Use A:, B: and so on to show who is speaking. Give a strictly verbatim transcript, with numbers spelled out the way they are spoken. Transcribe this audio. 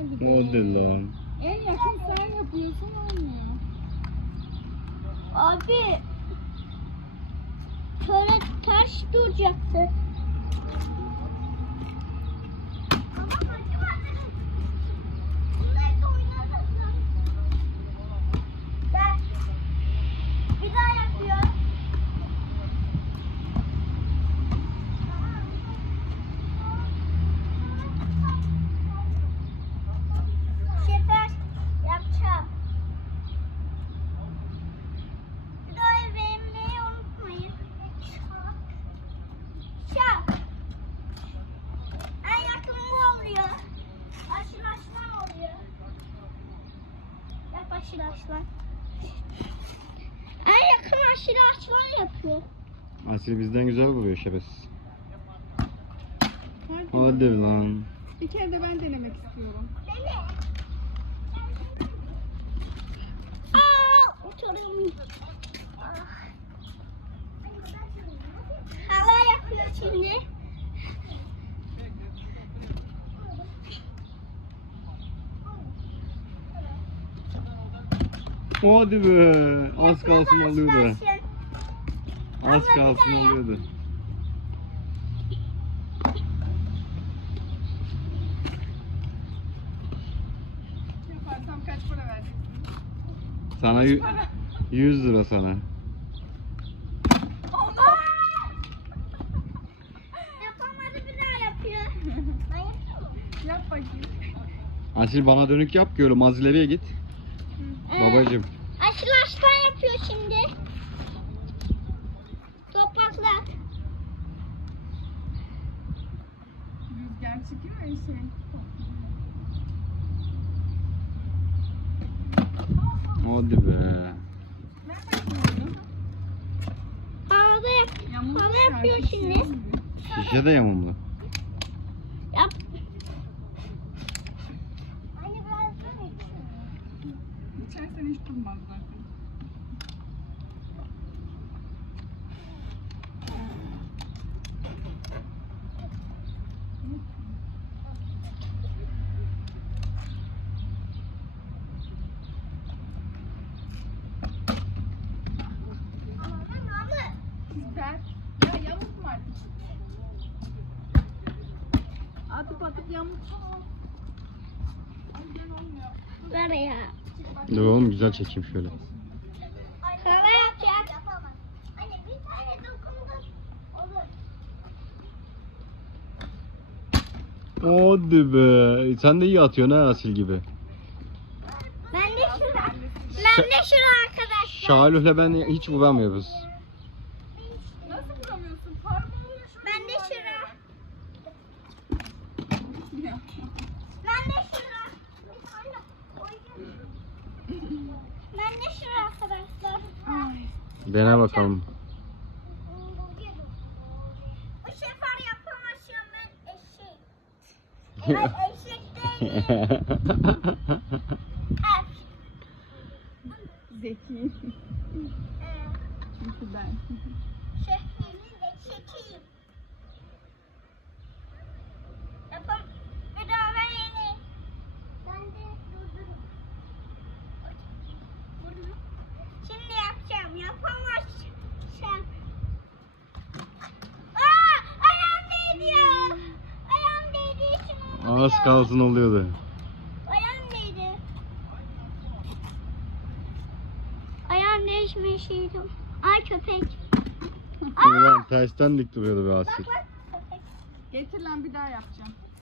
A: Hadi lan.
B: En yakın sen yapıyorsun olmuyor.
C: Abi şöyle ters duracaktı. Bir daha yapıyor. Sefer yapacağım. Videoyu beğenmeyi unutmayın. Şak. En yakın bu oluyor. Aşırı aşılan oluyor. Yap aşırı aşılan. En yakın aşırı aşılan yapıyor.
A: Asil bizden güzel vuruyor şerefsiz. Hadi lan.
B: Bir kere de ben denemek istiyorum.
C: Dene. Aa, oturuyorum. Hala yapıyor şimdi.
A: Hadi be. Az kalsın alıyordu.
C: Başlasın.
A: Az kalsın alıyordu.
B: Yaparsam kaç para vereceksin?
A: Sana y- yüz lira sana.
C: Yapamadı, bir daha yapıyor. Ben yapıyorum.
B: Yap bakayım.
A: Asil bana dönük yap ki öyle az ileriye git.
C: Ee,
A: Babacım.
C: Aşırı aşılan yapıyor şimdi. Topraklar.
B: Rüzgar çıkıyor ya şey.
A: Hadi be.
B: Nereden koyuyorsun?
C: Havada yap.
B: Yamuk
C: Havada
B: ya,
C: yapıyor
B: kesiyor
C: şimdi.
B: gibi.
A: Şişe de yamumlu.
C: Yap. Anne biraz daha
B: İçersen hiç durmaz zaten. Güzel. Ya yamuk mu artık? Atıp atıp yamuk. Ay ben olmuyor.
C: Ver ya.
A: Dur oğlum güzel çekeyim şöyle.
C: Hava yapacak. Anne bir tane dokundu. Olur.
A: Hadi be. Sen de iyi atıyorsun ha Asil gibi.
C: Ben de şura. Ben de şura arkadaşlar.
A: Şaluh'la ben hiç vuramıyoruz.
B: Nasıl vuramıyorsun? Parmağınla şöyle
C: Ben de
B: vur
C: şura.
B: ya.
C: Ben de şura. Bir tane koydum. Ben de şura arkadaşlar.
B: Ay.
A: Dene bakalım.
C: Bu sefer yapamazsam ben eşek. Evet eşek değilim. Evet.
B: Zeki.
C: Ee,
B: Çünkü ben.
C: Şehrinin eşekiyim. Yapam. Bir daha ben yeneyim. Ben de durdurum. Vurdum. Şimdi yapacağım. Yapamazsam. Aa! Ayağım değdi ya. Ayağım değdiği için olmuyor.
A: Az kalsın oluyordu.
C: Ayağım değdi. Ayağım değişmişiydi. Ay köpek.
A: Ulan tersten dik duruyordu be Asil.
C: Bak bak köpek.
B: Getir lan bir daha yapacağım.